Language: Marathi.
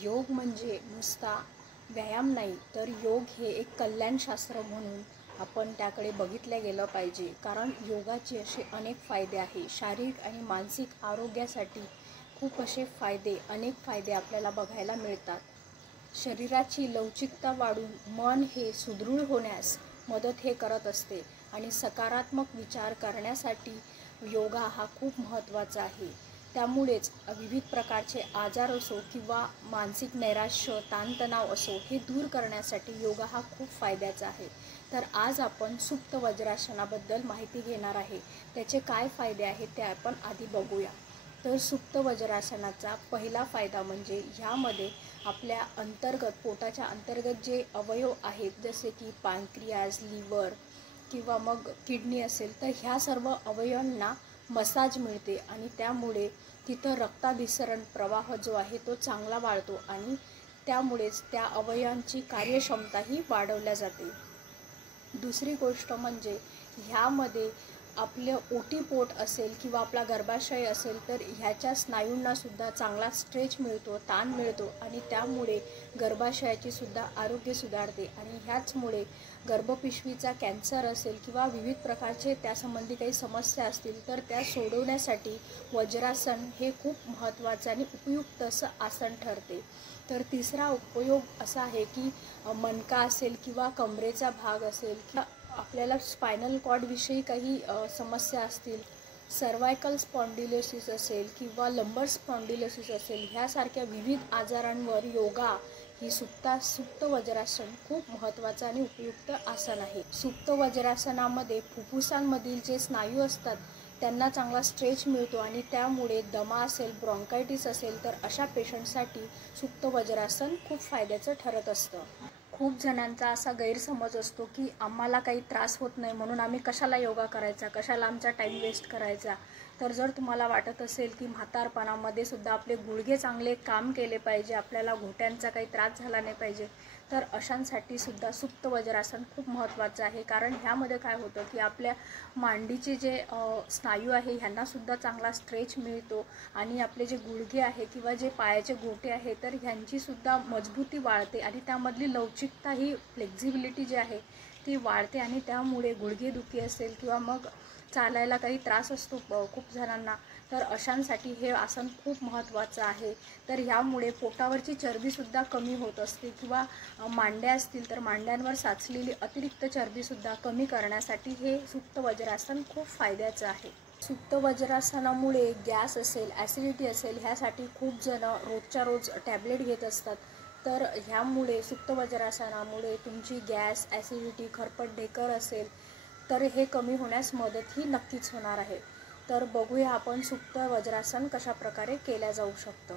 योग म्हणजे नुसता व्यायाम नाही, तर योग हे एक कल्याणशास्त्र म्हणून आपण त्याकडे बघितलं गेलं पाहिजे. कारण योगाचे असे अनेक फायदे आहे. शारीरिक आणि मानसिक आरोग्यासाठी खूप असे अनेक फायदे आपल्याला बघायला मिळतात. शरीराची लवचिकता वाढून मन हे सुदृढ होण्यास मदत हे करत असते आणि सकारात्मक विचार करण्यासाठी योगा हा खूप महत्त्वाचा आहे. त्यामुळेच विविध प्रकारचे आजार असो किंवा मानसिक नैराश्य, ताणतणाव असो, हे दूर करण्यासाठी योगा हा खूप फायद्याचा आहे. तर आज आपण सुप्त वज्रासनाबद्दल माहिती घेणार आहे. त्याचे काय फायदे आहेत ते आपण आधी बघूया. तर सुप्त वज्रासनाचा पहिला फायदा म्हणजे ह्यामध्ये आपल्या पोटाच्या अंतर्गत जे अवयव आहेत, जसे की पॅनक्रियास, लिव्हर किंवा मग किडनी असेल, तर ह्या सर्व अवयवांना मसाज मिळते आणि त्यामुळे तिथं रक्ताभिसरण प्रवाह जो आहे तो चांगला वाढतो आणि त्यामुळेच त्या अवयवांची कार्यक्षमताही वाढवल्या जाते. दुसरी गोष्ट म्हणजे ह्यामध्ये आपलं ओटीपोट असेल किंवा आपला गर्भाशय असेल, तर ह्याच्या स्नायूंनासुद्धा चांगला स्ट्रेच मिळतो, ताण मिळतो आणि त्यामुळे गर्भाशयाची सुद्धा आरोग्य सुधारते आणि ह्याचमुळे गर्भपिशवीचा कॅन्सर असेल किंवा विविध प्रकारचे त्यासंबंधी काही समस्या असतील, तर त्या सोडवण्यासाठी वज्रासन हे खूप महत्त्वाचं आणि उपयुक्त असं आसन ठरते. तर तिसरा उपयोग असा आहे की मणका असेल किंवा कमरेचा भाग असेल किंवा आपल्याला स्पायनल कॉर्डविषयी काही समस्या असतील, सर्वायकल स्पॉन्डिलोसिस असेल किंवा लंबर स्पॉन्डिलोसिस असेल, ह्यासारख्या विविध आजारांवर योगा ही सुप्त वज्रासन खूप महत्त्वाचं आणि उपयुक्त आसन आहे. सुप्त वज्रासनामध्ये फुफ्फुसांमधील जे स्नायू असतात त्यांना चांगला स्ट्रेच मिळतो आणि त्यामुळे दमा असेल, ब्रॉन्कायटिस असेल, तर अशा पेशंटसाठी सुप्त वज्रासन खूप फायद्याचं ठरत असतं. खूप जणांचा असा गैरसमज असतो की आम्हाला काही त्रास होत नाही म्हणून आम्ही कशाला योगा करायचा, कशाला आमचा टाईम वेस्ट करायचा. तर जर तुम्हाला वाटत असेल की म्हातारपणामध्ये सुद्धा आपले गुडघे चांगले काम केले पाहिजे, आपल्याला घोट्यांचा काही त्रास झाला नाही पाहिजे, तर अशांसाठी सुद्धा सुप्त वज्रासन खूप महत्त्वाचं आहे. कारण ह्यामध्ये काय होतं की आपल्या मांडीचे जे स्नायू आहे ह्यांनासुद्धा चांगला स्ट्रेच मिळतो आणि आपले जे गुडघे आहे किंवा जे पायाचे गोटे आहे, तर ह्यांचीसुद्धा मजबूती वाढते आणि त्यामधली लवचिकता ही फ्लेक्झिबिलिटी जी आहे ती वाढते आणि त्यामुळे गुडघेदुखी असेल किंवा मग चालायला काही त्रास असतो खूप जणांना, तर अशांसाठी हे आसन खूप महत्त्वाचं आहे. तर ह्यामुळे पोटावरची चरबीसुद्धा कमी होत असते किंवा मांड्या असतील तर मांड्यांवर साचलेली अतिरिक्त चरबीसुद्धा कमी करण्यासाठी हे सुप्त वज्रासन खूप फायद्याचं आहे. सुप्त वज्रासनामुळे गॅस असेल, ॲसिडिटी असेल, ह्यासाठी खूप जण रोजच्या रोज टॅबलेट घेत असतात. तर ह्यामुळे सुप्त वज्रासनामुळे तुमची गॅस, ॲसिडिटी, खरपट ढेकर असेल तर हे कमी होण्यास मदत ही नक्कीच होणार आहे. तर बघूया आपण सुप्त वज्रासन कशा प्रकारे केल्या जाऊ शकतं.